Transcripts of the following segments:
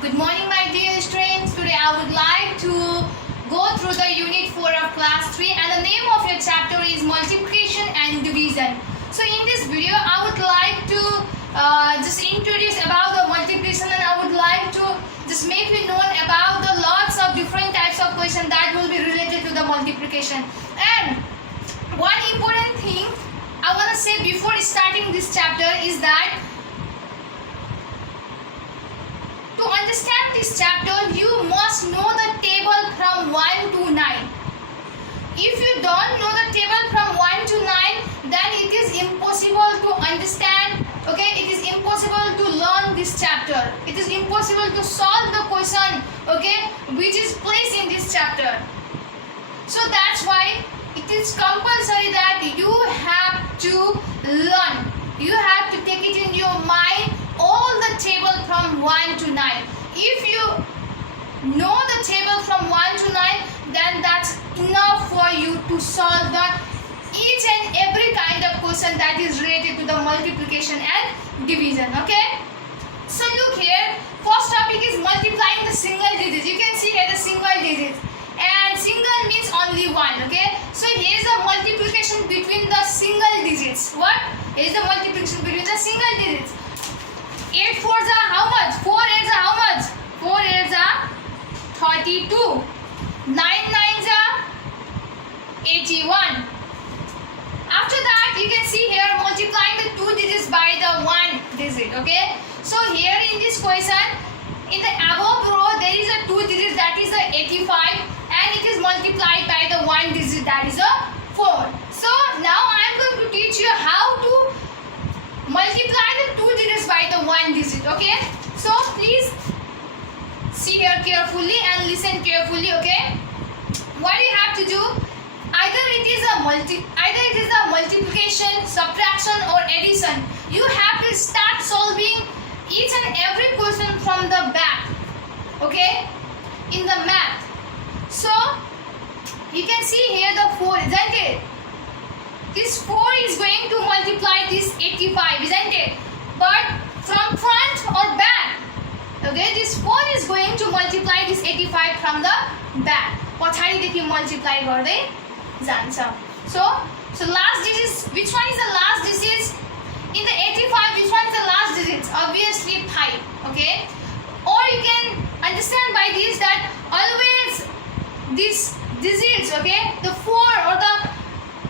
Good morning, my dear students. Today I would like to go through the unit 4 of class 3, and the name of your chapter is multiplication and division. So in this video I would like to just introduce about the multiplication, and I would like to just make you know about the lots of different types of questions that will be related to the multiplication. And one important thing I want to say before starting this chapter is that to understand this chapter, you must know the table from 1 to 9. If you don't know the table from 1 to 9, then it is impossible to understand, okay? It is impossible to learn this chapter. It is impossible to solve the question, okay, which is placed in this chapter. So that's why it is compulsory that you have to learn. You have to take it in your mind all the table from 1 to 9. If you know the table from 1 to 9, then that's enough for you to solve the each and every kind of question that is related to the multiplication and division. Okay, so look here, first topic is multiplying the single digits. You can see here the single digits, and single means only one. Okay, so here is the multiplication between the single digits. What is the multiplication between the single digits? 8 fours are how much? 4 8s are how much? 4 8s are 32. 9 9s are 81. After that, you can see here multiplying the two digits by the one digit. Okay, so here in this question, in the above row there is a two digits, that is a 85, and it is multiplied by the one digit, that is a 4. So now I am going to teach you how to multiply the two digits by the one digit. Okay, so please see here carefully and listen carefully. Okay, what you have to do, either it is a multiplication, subtraction or addition. You have to start solving each and every question from the back, okay, in the math. So you can see here the 4, isn't it? This 4 is going to multiply this 85, isn't it? But from front or back, okay, this 4 is going to multiply this 85 from the back. पछाडिदेखि multiply गर्दै जान्छ. So last digits, which one is the last digits? In the 85, which one is the last digits? Obviously 5, okay? Or you can understand by this that always these digits, okay, the 4 or the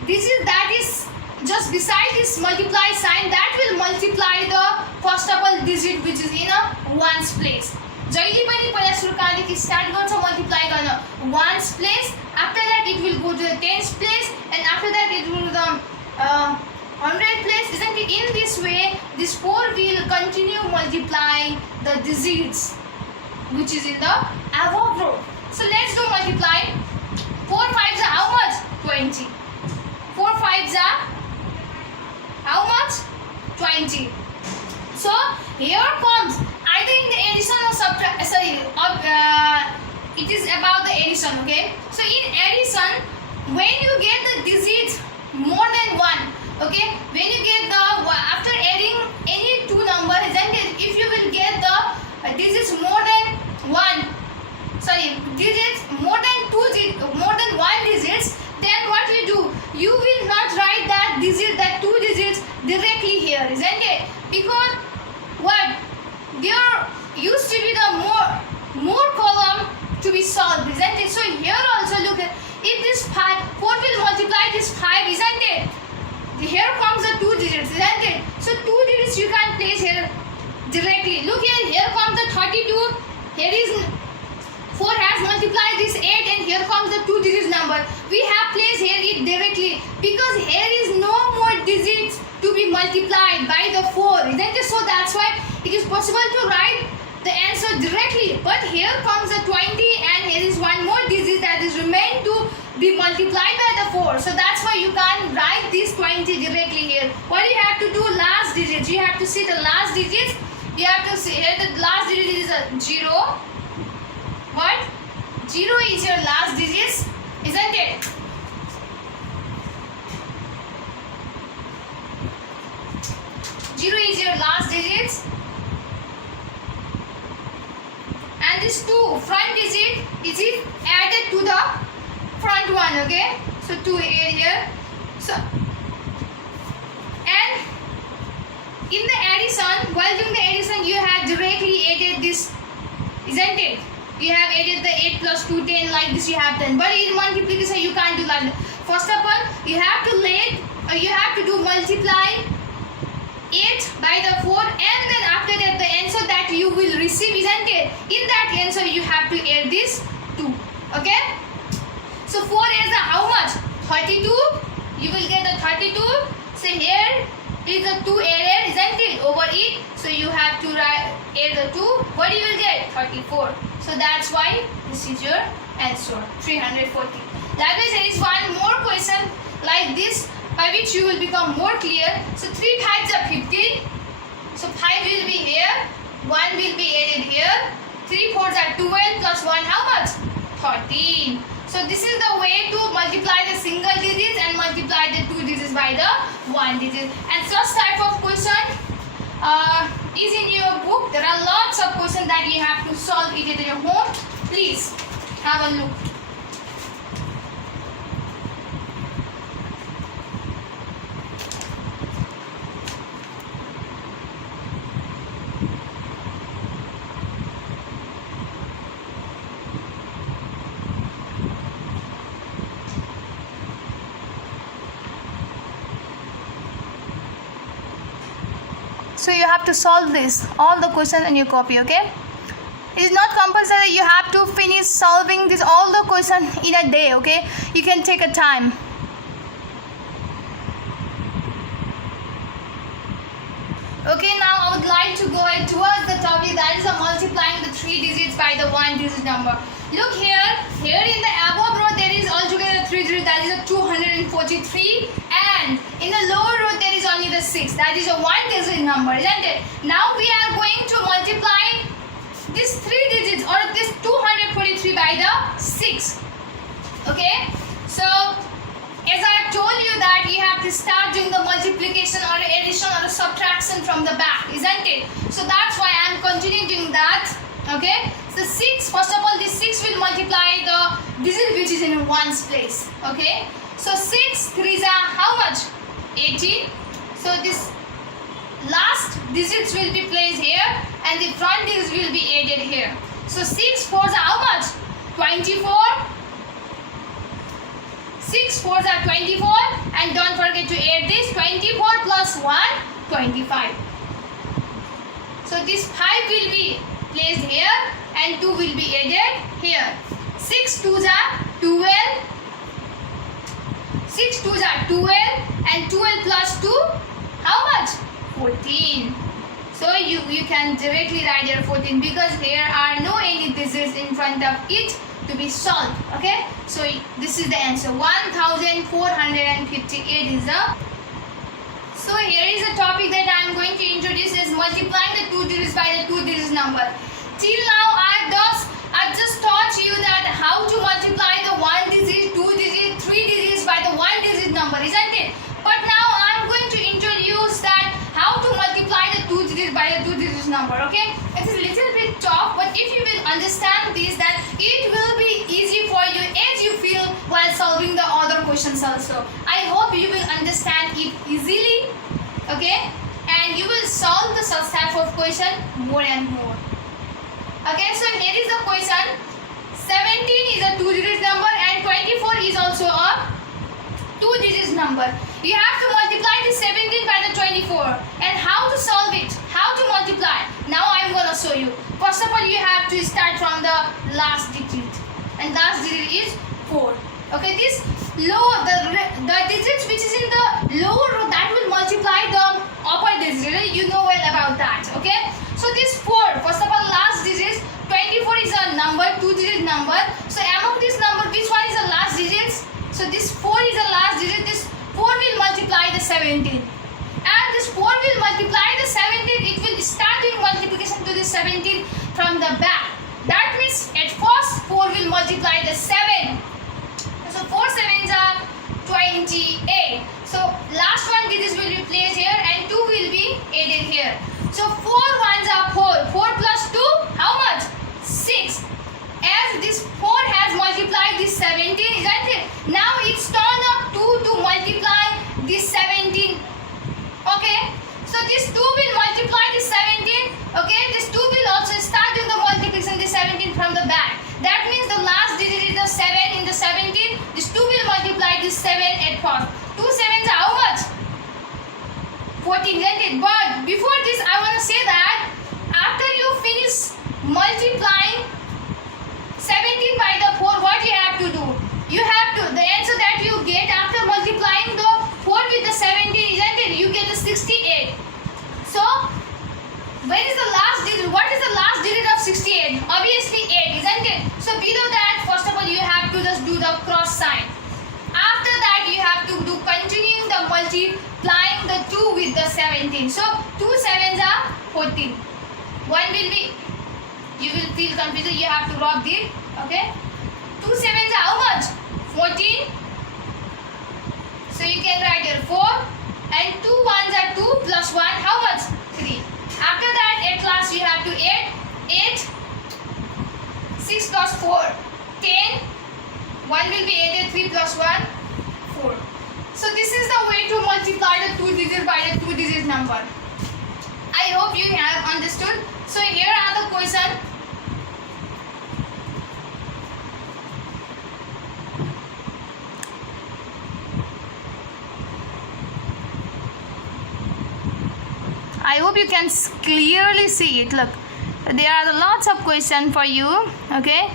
digit that is just beside this multiply sign, that will multiply the first of all digit which is in a ones place. जहिले पनि पहिला सुरुकादेखि start गर्छ multiply गर्न ones place, after that it will go to the tens place, and after that it will go to the 100 place, isn't it? In this way this 4 will continue multiplying the digits which is in the above row. So let's do multiply. 4 5s are how much? 20. 4 5s are how much? 20. So here comes either in the addition or subtraction. It is about the addition. Okay, so in addition, when you get the digits more than 1, okay, when you get the after adding any two numbers, isn't it? If you will get the digits more than 1, digits more than 1 digits, then what you do, you will not write that two digits directly here, isn't it? Because what, there used to be the more column to be solved, isn't it? So here also look at, if this 4 will multiply this 5, isn't it? Here comes the two digits, isn't it? So two digits you can place here directly. Look here comes the 32. Here is 4 has multiplied this 8, and here comes the two digits number. We have placed here it directly because here is no more digits to be multiplied by the 4, isn't it? So that's why it is possible to write the answer directly. But here comes the 20, and here is one more digit that is remain to be multiplied by the 4. So that's why you can't write this 20 directly here. What you have to do, last digits. You have to see the last digits. You have to see here the last digit is a 0. What? 0 is your last digits, isn't it? 0 is your last digits. and this 2 front digit is it added to the front one, okay? So 2 here. So and in the addition, while doing the addition, you have directly added this, isn't it? You have added the 8 plus 2, 10 like this you have done. But in multiplication, you can't do like that. First of all, you have to do multiply 8 by the 4, and then after that the answer that you will receive, isn't it? In that answer, you have to add this 2. Okay? So 4 is the how much? 32. You will get the 32. So here is the 2 added, isn't it? Over it. So you have to add the 2. What you will get? 34. So that's why this is your answer, 340. Likewise, there is one more question like this by which you will become more clear. So 3 5s are 15. So 5 will be here. 1 will be added here. 3 4s are 12 plus 1 how much? 13. So this is the way to multiply the single digits and multiply the 2 digits by the 1 digit. And such type of question is in your book. There are lots of questions that you have to solve it at your home. Please have a look. So you have to solve this, all the questions in your copy, okay? It is not compulsory you have to finish solving this all the questions in a day, okay? You can take a time. Okay, now I would like to go towards the topic that is multiplying the 3 digits by the 1 digit number. Look here in the above row there is altogether 3 digits, that is a 243, and in the lower row there is only the 6, that is a 1 digit number, isn't it? Now we are going to multiply these 3 digits or this 243 by the 6. Okay, so as I have told you that you have to start doing the multiplication or addition or subtraction from the back, isn't it? So that's why I am continuing doing that. Okay, so 6, first of all this 6 will multiply the digit which is in ones place. Okay, so 6 3s are how much? 18. So this last digits will be placed here and the front digits will be added here. So 6 4s are how much? 24. 6 4s are 24, and don't forget to add this 24 plus 1 25. So this 5 will be placed here and 2 will be added here. 6 2s are 12. 6 2s are 12 and 12 plus 2 how much? 14. So you can directly write here 14 because there are no any digits in front of it to be solved. Okay, so this is the answer. 1458 is the. So here is a topic that I am going to introduce is multiplying the 2 digits by the 2 digits number. Till now I just taught you that how to multiply the 1 digit, 2 digit, 3 digits by the 1 digit number, isn't it? But now I am going to introduce that how to multiply the 2 digits by the 2 digits number. Okay, it is a little bit tough, but if you will understand this, that it will be easy for you as you feel while solving the other questions also. I hope you will understand it easily. Okay, and you will solve the such type of question more and more. Okay, so here is the question. 17 is a 2 digit number and 24 is also a 2 digits number. You have to multiply the 17 by the 24. And how to solve it? How to multiply? Now I am going to show you. First of all, you have to start from the last digit. And last digit is 4. Okay, this low, the digits which is in the lower row, that will multiply the upper digit. You know well about that. Okay, so this 4, first of all, last digit, 24 is a number, 2 digit number. So among this number, which one is the last digit? So this 4 is the last digit. This 4 will multiply the 17. And this 4 will multiply the 17. It will start doing multiplication to the 17 from the back. That means at first 4 will multiply the 7. So 4 7s are 28. So last one digits will be placed here and 2 will be added here. So 4 1s are 4. 4 plus 2, how much? 6. 14, isn't it? But before this, I want to say that after you finish multiplying 17 by the 4, what you have to do? You have to, the answer that you get after multiplying the 4 with the 17, isn't it? You get the 68. So, where is the last digit? What is the last digit of 68? Obviously 8, isn't it? So, below that, first of all, you have to just do the cross sign. After that, you have to do continuing the multiplying the 2 with the 17. So, 2 7s are 14. 1 will be, you will feel confused, you have to rub it, okay? 2 7s are how much? 14. So, you can write here 4 and 2 1s are 2 plus 1, how much? 3. After that, at last you have to add 8, 6 plus 4, 10. 1 will be added, 3 plus 1, 4. So this is the way to multiply the 2 digits by the 2 digit number. I hope you have understood. So here are the question. I hope you can clearly see it. Look, there are lots of questions for you. Okay.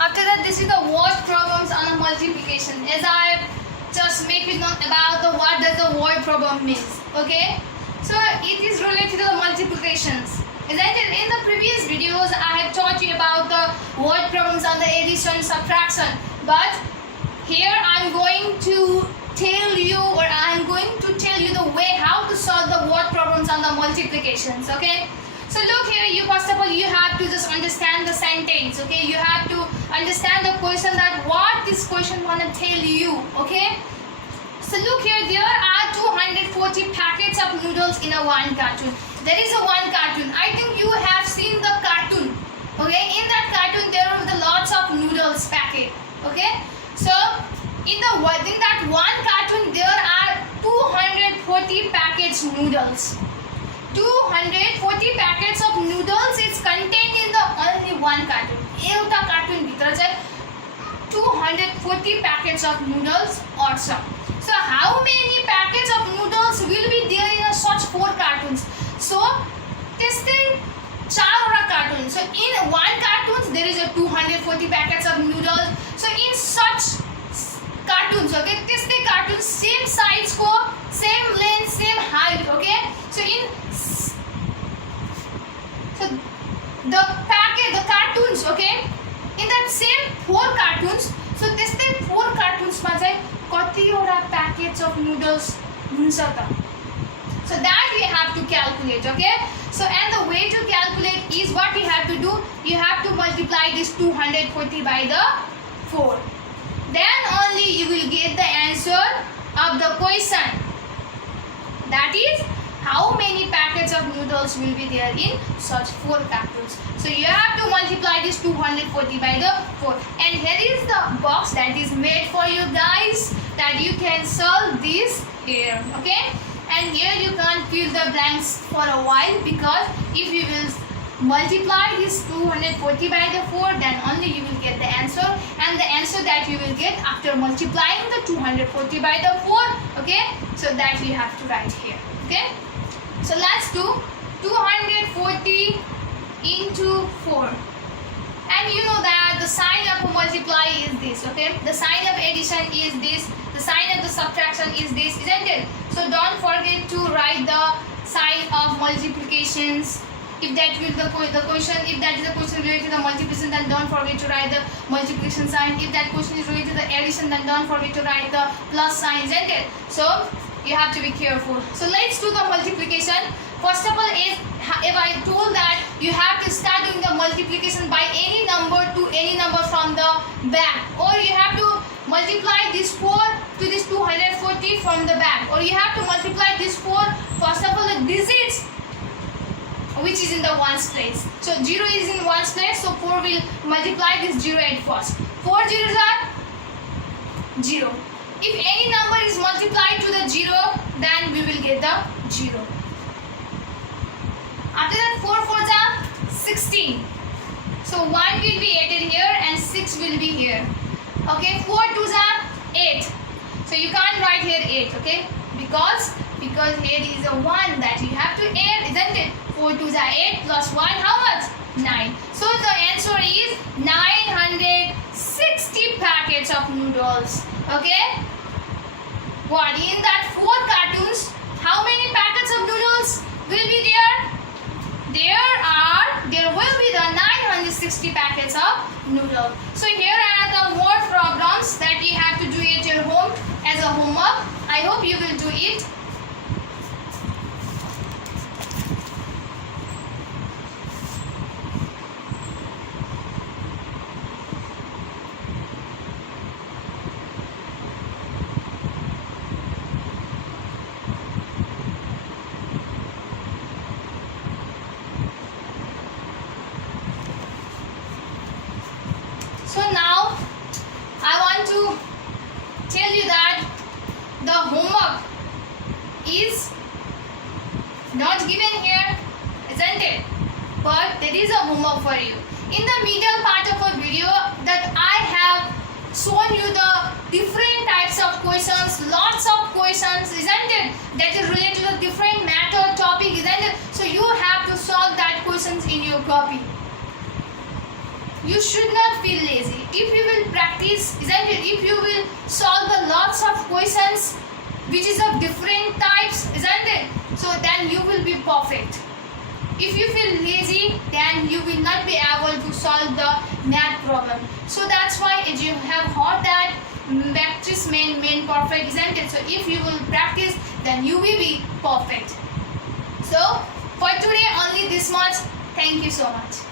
After that, this is the word problems on a multiplication. As I just make you know about the what does the word problem means. Okay. So it is related to the multiplications. Isn't it? In the previous videos, I have taught you about the word problems on the addition, subtraction. But here I am going to tell you, or I am going to tell you the way how to solve the word problems on the multiplications. Okay. So look here, you first of all you have to just understand the sentence. Okay. You have to understand the question that what this question wanna tell you. Okay. So look here, there are 240 packets of noodles in a one cartoon. There is a one cartoon. I think you have seen the cartoon. Okay. In that cartoon there are the lots of noodles packet. Okay. So in that one cartoon there are 240 packets noodles. 240 packets of noodles is contained in the only one cartoon. एउटा cartoon भित्र चाहिँ 240 packets of noodles also. So how many packets of noodles will be there in such 4 cartoons? So त्यस्तै 4 वटा cartoons. So in one cartoons there is a 240 packets of noodles. So in such cartoons, okay, त्यस्तै cartoons same size को, same length, same height, okay. So the cartoons, okay, in that same 4 cartoons, so त्यस्तै 4 cartoons मा चाहिँ कतिवटा packets of noodles हुन्छ त. So that we have to calculate, okay. So and the way to calculate is what you have to do. You have to multiply this 240 by the 4. Then only you will get the answer of the question. That is how many packets of noodles will be there in such 4 cartoons. So you have to multiply this 240 by the 4. And here is the box that is made for you guys that you can solve this here. Okay. And here you can't fill the blanks for a while, because if you will multiply this 240 by the 4, then only you will get the answer, and the answer that you will get after multiplying the 240 by the 4, okay, so that you have to write here. Okay, so let's do 240 into 4, and you know that the sign of a multiply is this, okay, the sign of addition is this, the sign of the subtraction is this, isn't it? So don't forget to write the sign of multiplications. If that will the question, if that is the question related to the multiplication, then don't forget to write the multiplication sign. If that question is related to the addition, then don't forget to write the plus sign, isn't it? So you have to be careful. So let's do the multiplication. First of all, if I told that you have to start doing the multiplication by any number to any number from the back, or you have to multiply this 4 to this 240 from the back, or you have to multiply this 4, first of all the digits which is in the ones place. So 0 is in ones place, so 4 will multiply this 0 at first. 4 zeros are 0. If any number is multiplied to the 0, then we will get the 0. After that 4 4s are 16. So 1 will be added here and 6 will be here. Okay, 4 2s are 8. So you can't write here 8, okay? Because here is a 1 that you have to add, isn't it? 4 2s are 8 plus 1, how much? 9. So the answer is 960 packets of noodles. Okay? What? In that 4 cartoons, how many packets of noodles will be there? There will be the 960 packets of noodle. So here are the more problems that you have to do at your home as a homework. I hope you will do it. So now I want to tell you that the homework is not given here, isn't it? But there is a homework for you. In the middle part of a video that I have shown you the different types of questions, lots of questions, isn't it? That is related to different matter, topic, isn't it? So you have to solve that questions in your copy. You should not feel lazy. If you will practice, isn't it? If you will solve the lots of questions which is of different types, isn't it? So then you will be perfect. If you feel lazy, then you will not be able to solve the math problem. So that's why as you have heard that practice main perfect, isn't it? So if you will practice, then you will be perfect. So for today only this much. Thank you so much.